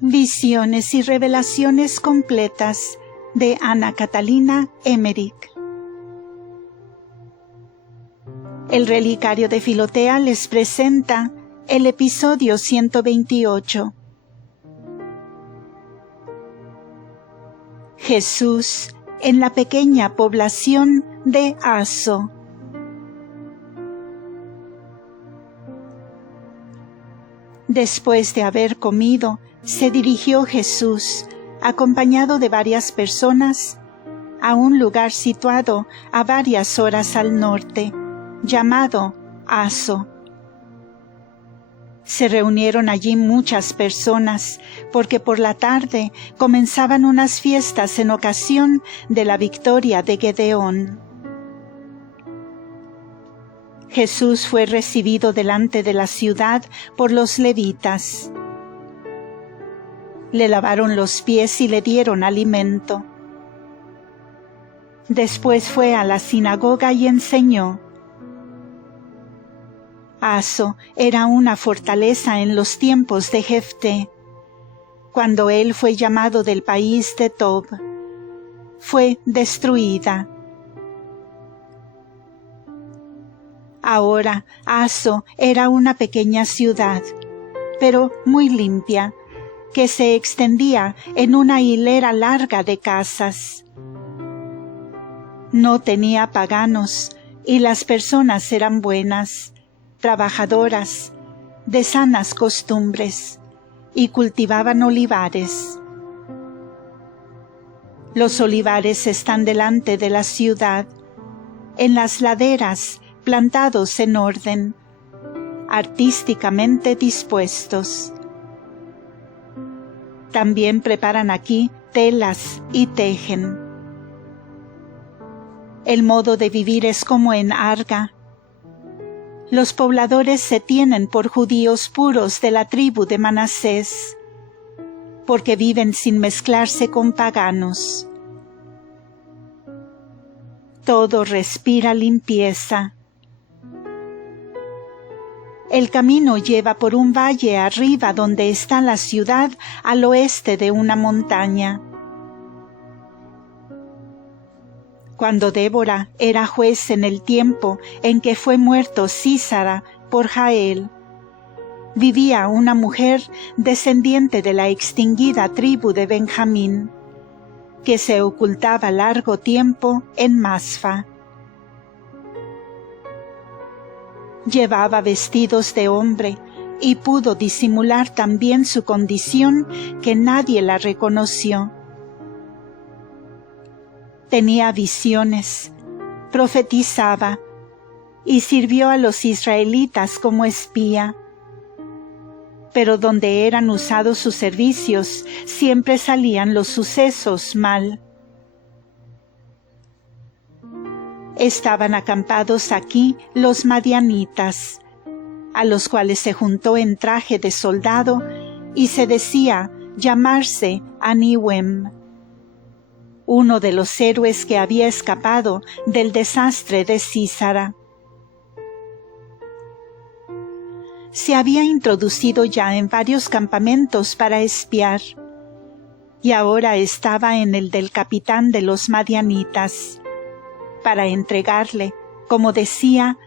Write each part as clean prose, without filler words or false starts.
Visiones y revelaciones completas de Ana Catalina Emmerich. El Relicario de Filotea les presenta el episodio 128. Jesús en la pequeña población de Aso. Después de haber comido, se dirigió Jesús, acompañado de varias personas, a un lugar situado a varias horas al norte, llamado Aso. Se reunieron allí muchas personas, porque por la tarde comenzaban unas fiestas en ocasión de la victoria de Gedeón. Jesús fue recibido delante de la ciudad por los levitas. Le lavaron los pies y le dieron alimento. Después fue a la sinagoga y enseñó. Aso era una fortaleza en los tiempos de Jefté, cuando él fue llamado del país de Tob. Fue destruida. Ahora Aso era una pequeña ciudad, pero muy limpia, que se extendía en una hilera larga de casas. No tenía paganos y las personas eran buenas, trabajadoras, de sanas costumbres, y cultivaban olivares. Los olivares están delante de la ciudad, en las laderas, plantados en orden, artísticamente dispuestos. También preparan aquí telas y tejen. El modo de vivir es como en Arga. Los pobladores se tienen por judíos puros de la tribu de Manasés, porque viven sin mezclarse con paganos. Todo respira limpieza. El camino lleva por un valle arriba donde está la ciudad al oeste de una montaña. Cuando Débora era juez en el tiempo en que fue muerto Sísara por Jael, vivía una mujer descendiente de la extinguida tribu de Benjamín, que se ocultaba largo tiempo en Masfa. Llevaba vestidos de hombre y pudo disimular tan bien su condición que nadie la reconoció. Tenía visiones, profetizaba y sirvió a los israelitas como espía. Pero donde eran usados sus servicios, siempre salían los sucesos mal. Estaban acampados aquí los madianitas, a los cuales se juntó en traje de soldado y se decía llamarse Aniwem, uno de los héroes que había escapado del desastre de Sísara. Se había introducido ya en varios campamentos para espiar, y ahora estaba en el del capitán de los madianitas, para entregarle, como decía,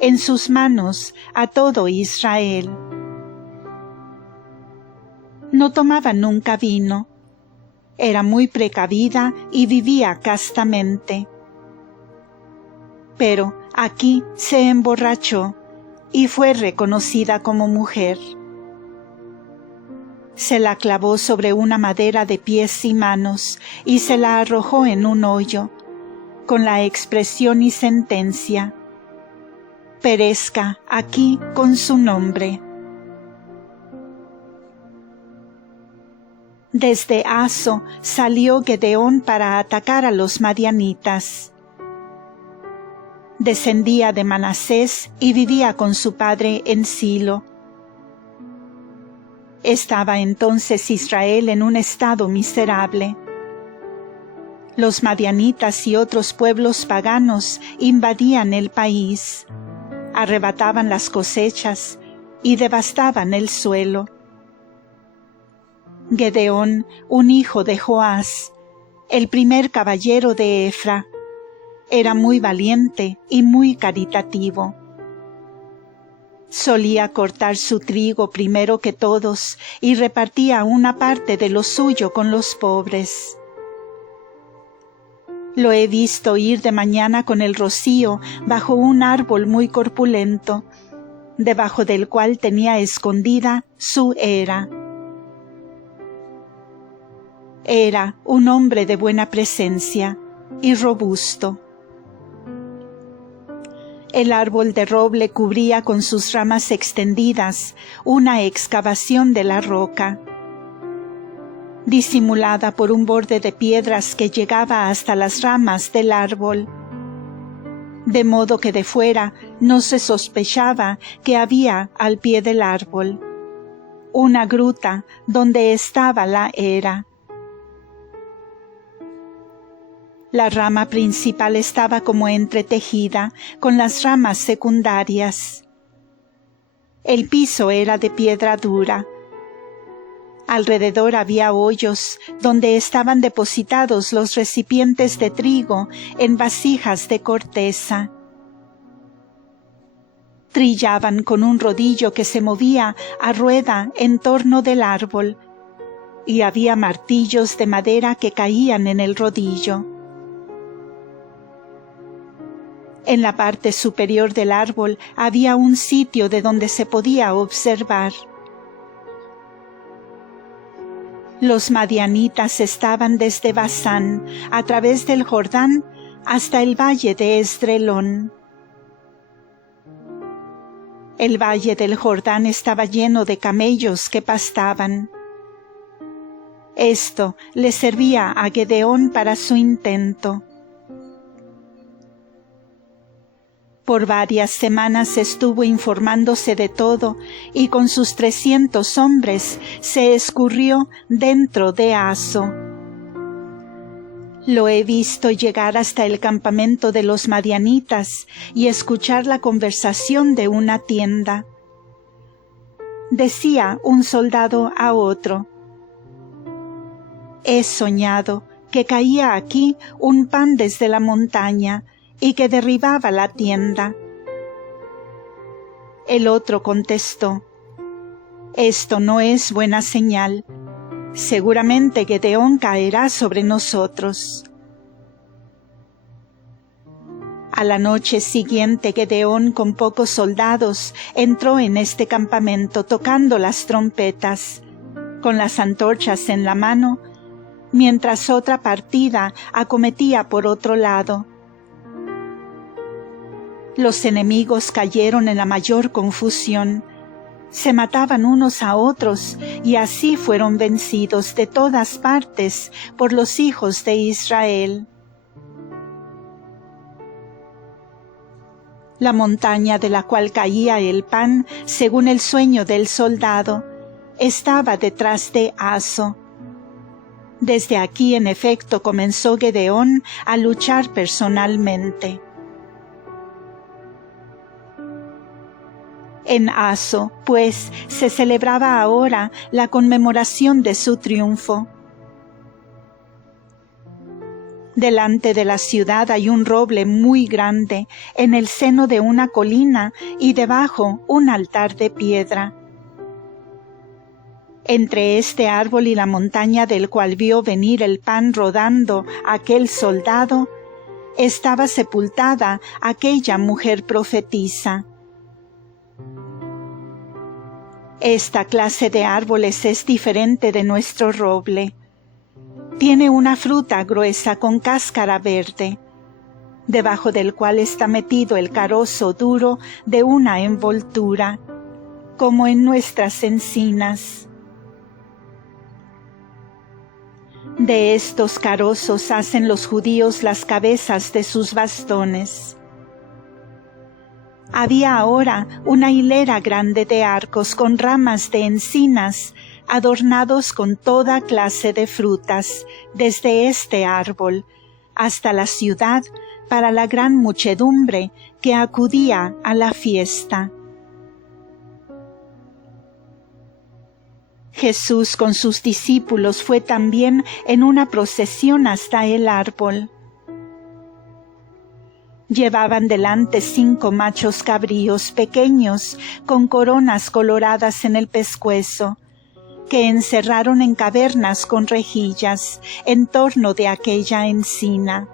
en sus manos a todo Israel. No tomaba nunca vino, era muy precavida y vivía castamente. Pero aquí se emborrachó y fue reconocida como mujer. Se la clavó sobre una madera de pies y manos y se la arrojó en un hoyo, con la expresión y sentencia: perezca aquí con su nombre. Desde Aso salió Gedeón para atacar a los madianitas. Descendía de Manasés y vivía con su padre en Silo. Estaba entonces Israel en un estado miserable. Los madianitas y otros pueblos paganos invadían el país, arrebataban las cosechas y devastaban el suelo. Gedeón, un hijo de Joás, el primer caballero de Efra, era muy valiente y muy caritativo. Solía cortar su trigo primero que todos y repartía una parte de lo suyo con los pobres. Lo he visto ir de mañana con el rocío bajo un árbol muy corpulento, debajo del cual tenía escondida su era. Era un hombre de buena presencia y robusto. El árbol de roble cubría con sus ramas extendidas una excavación de la roca, disimulada por un borde de piedras que llegaba hasta las ramas del árbol, de modo que de fuera no se sospechaba que había al pie del árbol una gruta donde estaba la era. La rama principal estaba como entretejida con las ramas secundarias. El piso era de piedra dura. Alrededor había hoyos donde estaban depositados los recipientes de trigo en vasijas de corteza. Trillaban con un rodillo que se movía a rueda en torno del árbol, y había martillos de madera que caían en el rodillo. En la parte superior del árbol había un sitio de donde se podía observar. Los madianitas estaban desde Basán, a través del Jordán, hasta el valle de Esdrelón. El valle del Jordán estaba lleno de camellos que pastaban. Esto le servía a Gedeón para su intento. Por varias semanas estuvo informándose de todo y con sus 300 hombres se escurrió dentro de Aso. Lo he visto llegar hasta el campamento de los madianitas y escuchar la conversación de una tienda. Decía un soldado a otro: «He soñado que caía aquí un pan desde la montaña y que derribaba la tienda». El otro contestó: «Esto no es buena señal. Seguramente Gedeón caerá sobre nosotros». A la noche siguiente Gedeón, con pocos soldados, entró en este campamento tocando las trompetas, con las antorchas en la mano, mientras otra partida acometía por otro lado. Los enemigos cayeron en la mayor confusión, se mataban unos a otros y así fueron vencidos de todas partes por los hijos de Israel. La montaña de la cual caía el pan, según el sueño del soldado, estaba detrás de Aso. Desde aquí, en efecto, comenzó Gedeón a luchar personalmente. En Aso, pues, se celebraba ahora la conmemoración de su triunfo. Delante de la ciudad hay un roble muy grande, en el seno de una colina, y debajo un altar de piedra. Entre este árbol y la montaña del cual vio venir el pan rodando aquel soldado, estaba sepultada aquella mujer profetisa. Esta clase de árboles es diferente de nuestro roble. Tiene una fruta gruesa con cáscara verde, debajo del cual está metido el carozo duro de una envoltura, como en nuestras encinas. De estos carozos hacen los judíos las cabezas de sus bastones. Había ahora una hilera grande de arcos con ramas de encinas, adornados con toda clase de frutas, desde este árbol hasta la ciudad, para la gran muchedumbre que acudía a la fiesta. Jesús con sus discípulos fue también en una procesión hasta el árbol. Llevaban delante 5 machos cabríos pequeños con coronas coloradas en el pescuezo, que encerraron en cavernas con rejillas en torno de aquella encina.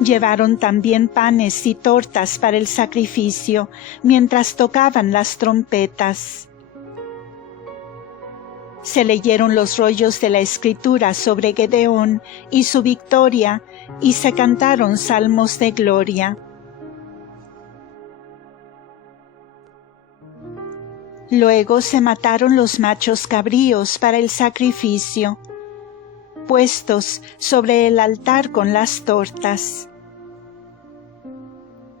Llevaron también panes y tortas para el sacrificio, mientras tocaban las trompetas. Se leyeron los rollos de la Escritura sobre Gedeón y su victoria, y se cantaron salmos de gloria. Luego se mataron los machos cabríos para el sacrificio, puestos sobre el altar con las tortas.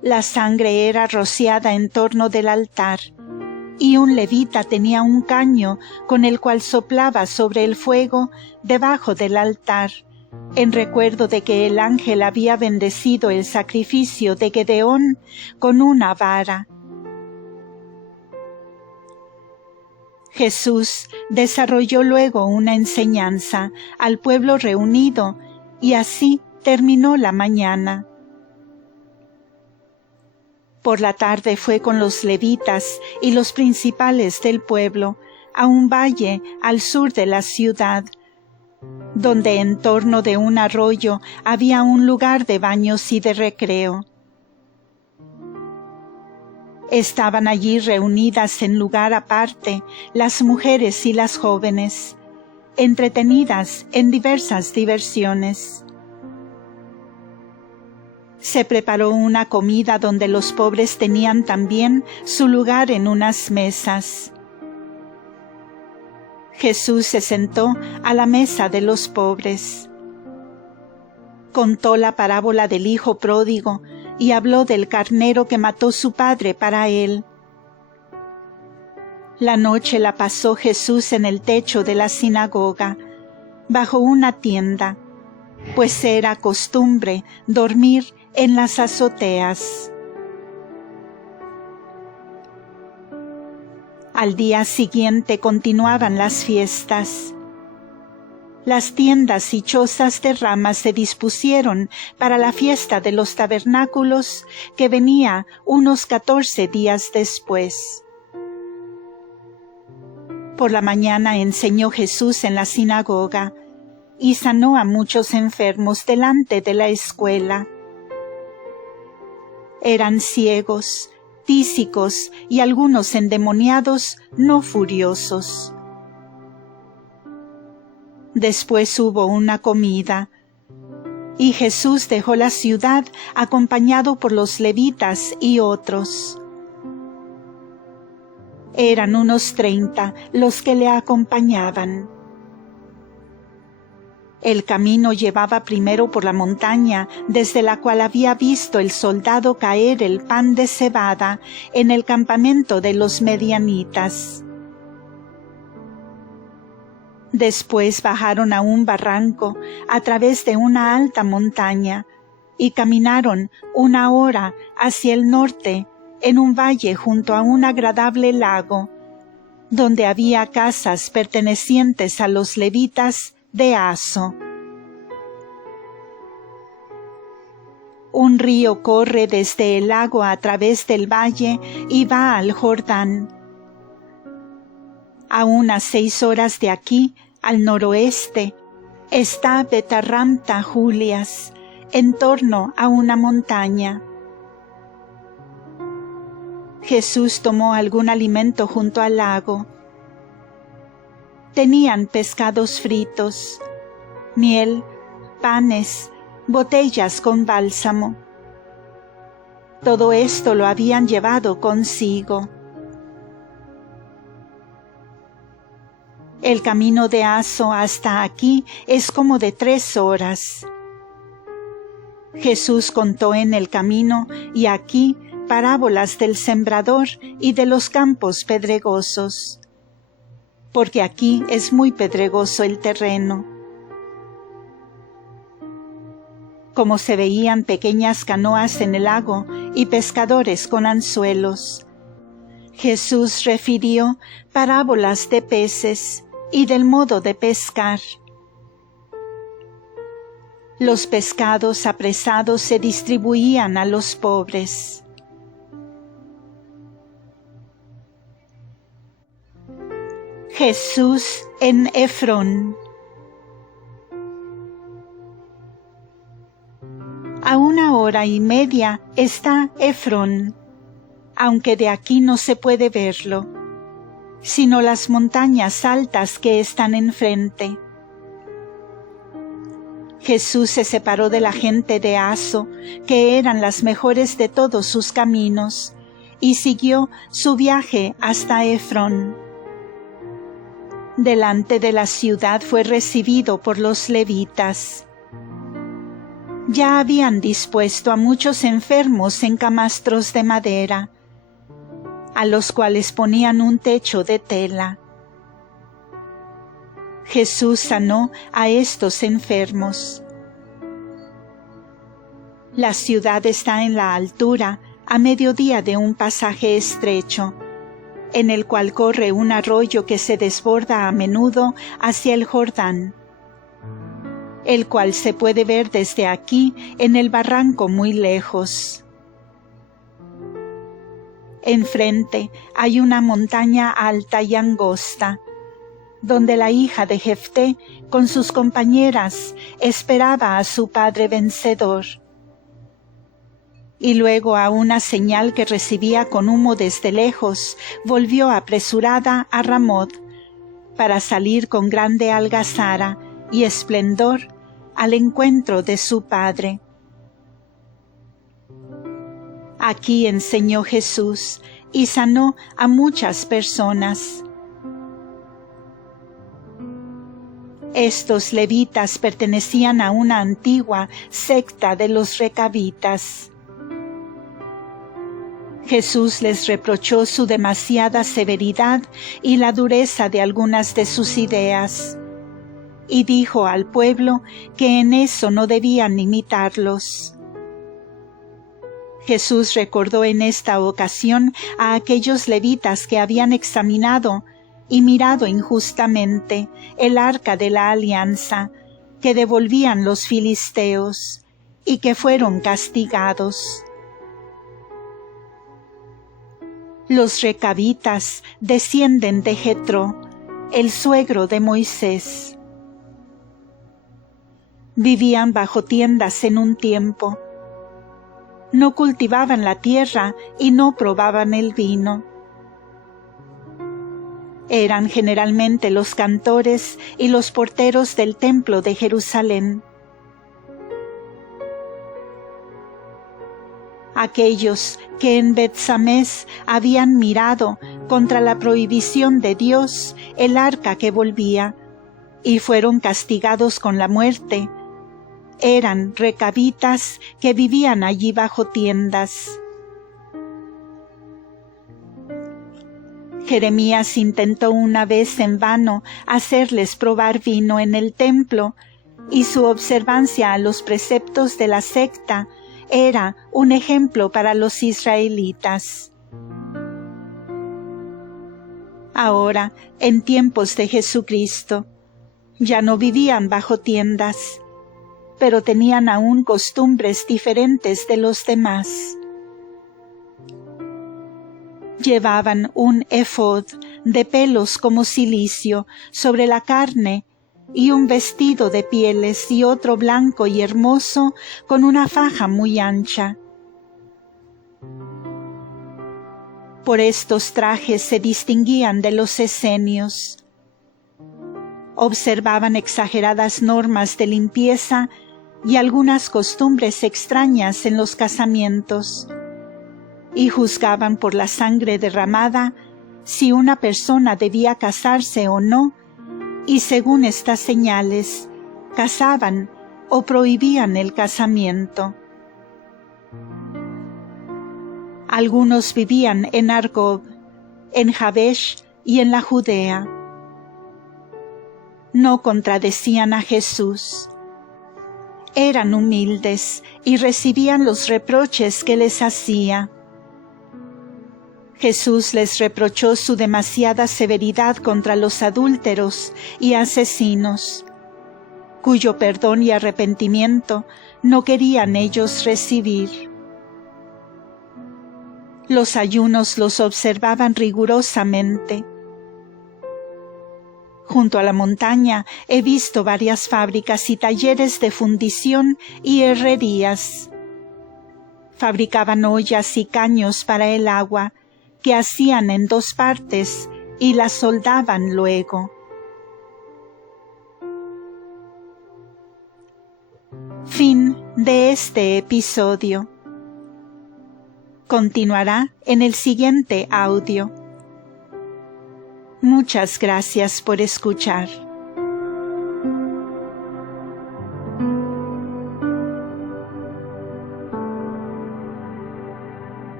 La sangre era rociada en torno del altar, y un levita tenía un caño con el cual soplaba sobre el fuego debajo del altar, en recuerdo de que el ángel había bendecido el sacrificio de Gedeón con una vara. Jesús desarrolló luego una enseñanza al pueblo reunido, y así terminó la mañana. Por la tarde fue con los levitas y los principales del pueblo a un valle al sur de la ciudad, donde en torno de un arroyo había un lugar de baños y de recreo. Estaban allí reunidas en lugar aparte las mujeres y las jóvenes, entretenidas en diversas diversiones. Se preparó una comida donde los pobres tenían también su lugar en unas mesas. Jesús se sentó a la mesa de los pobres. Contó la parábola del hijo pródigo y habló del carnero que mató su padre para él. La noche la pasó Jesús en el techo de la sinagoga, bajo una tienda, pues era costumbre dormir en las azoteas. Al día siguiente continuaban las fiestas. Las tiendas y chozas de ramas se dispusieron para la fiesta de los tabernáculos, que venía unos 14 días después. Por la mañana enseñó Jesús en la sinagoga y sanó a muchos enfermos delante de la escuela. Eran ciegos, tísicos y algunos endemoniados no furiosos. Después hubo una comida, y Jesús dejó la ciudad acompañado por los levitas y otros. Eran unos 30 los que le acompañaban. El camino llevaba primero por la montaña, desde la cual había visto el soldado caer el pan de cebada en el campamento de los medianitas. Después bajaron a un barranco a través de una alta montaña y caminaron 1 hora hacia el norte en un valle junto a un agradable lago, donde había casas pertenecientes a los levitas de Aso. Un río corre desde el lago a través del valle y va al Jordán. A unas 6 horas de aquí, al noroeste, está Betarramta Julias, en torno a una montaña. Jesús tomó algún alimento junto al lago. Tenían pescados fritos, miel, panes, botellas con bálsamo. Todo esto lo habían llevado consigo. El camino de Aso hasta aquí es como de 3 horas. Jesús contó en el camino y aquí parábolas del sembrador y de los campos pedregosos, porque aquí es muy pedregoso el terreno. Como se veían pequeñas canoas en el lago y pescadores con anzuelos, Jesús refirió parábolas de peces y del modo de pescar. Los pescados apresados se distribuían a los pobres. Jesús en Efrón. A 1:30 está Efrón, aunque de aquí no se puede verlo, sino las montañas altas que están enfrente. Jesús se separó de la gente de Aso, que eran las mejores de todos sus caminos, y siguió su viaje hasta Efrón. Delante de la ciudad fue recibido por los levitas. Ya habían dispuesto a muchos enfermos en camastros de madera, a los cuales ponían un techo de tela. Jesús sanó a estos enfermos. La ciudad está en la altura, a mediodía de un pasaje estrecho, en el cual corre un arroyo que se desborda a menudo hacia el Jordán, el cual se puede ver desde aquí en el barranco muy lejos. Enfrente hay una montaña alta y angosta, donde la hija de Jefté con sus compañeras esperaba a su padre vencedor. Y luego, a una señal que recibía con humo desde lejos, volvió apresurada a Ramot, para salir con grande algazara y esplendor al encuentro de su padre. Aquí enseñó Jesús y sanó a muchas personas. Estos levitas pertenecían a una antigua secta de los recabitas. Jesús les reprochó su demasiada severidad y la dureza de algunas de sus ideas, y dijo al pueblo que en eso no debían imitarlos. Jesús recordó en esta ocasión a aquellos levitas que habían examinado y mirado injustamente el arca de la alianza que devolvían los filisteos y que fueron castigados. Los recabitas descienden de Jetro, el suegro de Moisés. Vivían bajo tiendas en un tiempo. No cultivaban la tierra y no probaban el vino. Eran generalmente los cantores y los porteros del templo de Jerusalén. Aquellos que en Bet-Samés habían mirado contra la prohibición de Dios el arca que volvía, y fueron castigados con la muerte, eran recabitas que vivían allí bajo tiendas. Jeremías intentó una vez en vano hacerles probar vino en el templo, y su observancia a los preceptos de la secta era un ejemplo para los israelitas. Ahora, en tiempos de Jesucristo, ya no vivían bajo tiendas, pero tenían aún costumbres diferentes de los demás. Llevaban un efod de pelos como cilicio sobre la carne y un vestido de pieles y otro blanco y hermoso con una faja muy ancha. Por estos trajes se distinguían de los esenios. Observaban exageradas normas de limpieza y algunas costumbres extrañas en los casamientos, y juzgaban por la sangre derramada si una persona debía casarse o no, y según estas señales, casaban o prohibían el casamiento. Algunos vivían en Argob, en Jabesh y en la Judea. No contradecían a Jesús. Eran humildes y recibían los reproches que les hacía. Jesús les reprochó su demasiada severidad contra los adúlteros y asesinos, cuyo perdón y arrepentimiento no querían ellos recibir. Los ayunos los observaban rigurosamente. Junto a la montaña he visto varias fábricas y talleres de fundición y herrerías. Fabricaban ollas y caños para el agua, que hacían en 2 partes y las soldaban luego. Fin de este episodio. Continuará en el siguiente audio. Muchas gracias por escuchar.